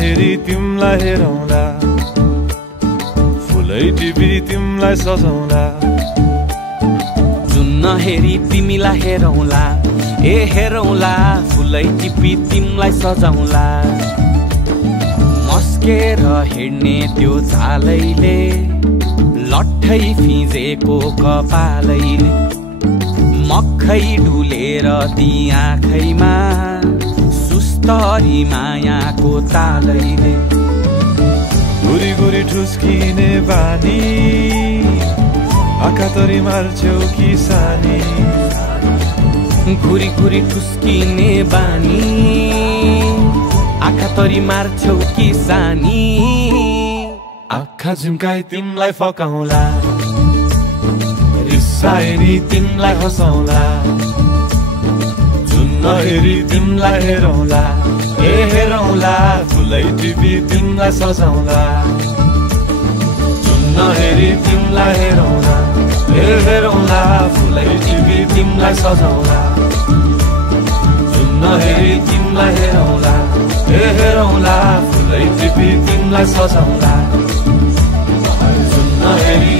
हेरी तिमलाई हेरौँला, फुलै टिपी तिमलाई सजाउँला। जुन हेरी तिमीलाई हेरौँला, ए हेरौँला, फुलै टिपी तिमलाई सजाउँला। मस्केर हिँड्ने त्यो झालैले, लट्ठै फिजेको कपालैले, मक्खै डुलेर ती आँखैमा सुस्तरी मायाको तालैले। गुरी गुरी ठुस्किने बानी, आँखा तरी मार्छौ कि सानी। गुरी गुरी ठुस्किने बानी, आँखा तरी मार्छौ कि सानी। आँखा झुम्काई तिमलाई फकाउँला, रिसाएरी तिमलाई हँसाउँला। हेरी तिमलाई हेरौँला, ए हेरौँला, फुलै टिपी तिमलाई सजाउँला। जुन हेरी तिमलाई हेरौँला, ए हेरौँला, फुलै टिपी तिमलाई सजाउँला। जुन हेरी तिमलाई हेरौँला, ए हेरौँला, फुलै टिपी तिमलाई सजाउँला। जुन हेरी